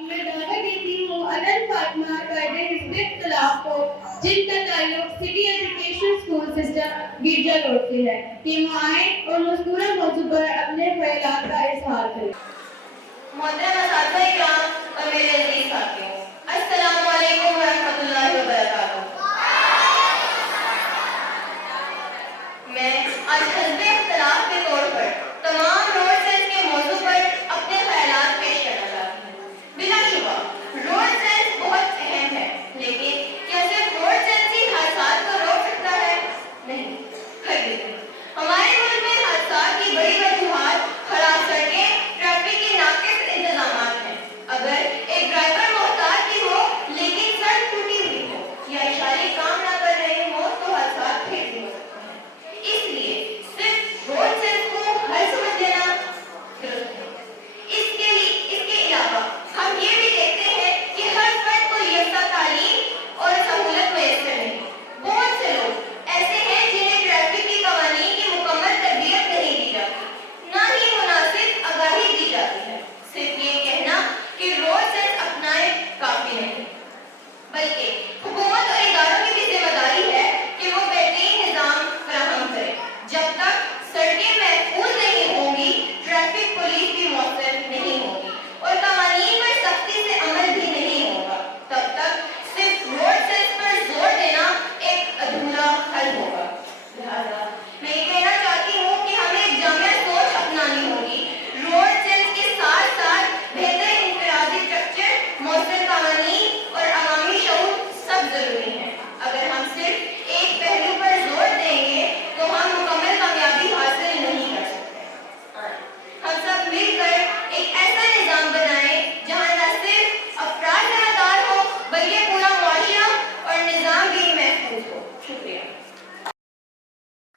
میں دعویٰ دیتی ہوں عدن فاطمہ قائد حزب اختلاف کو، جن کا تعلق سٹی ایجوکیشن اسکول سسٹم گرجا روڈ سے ہے، کہ وہ آئیں اور مذکورہ موضوع پر اپنے خیالات کا اظہار کریں۔ محترم اساتذہ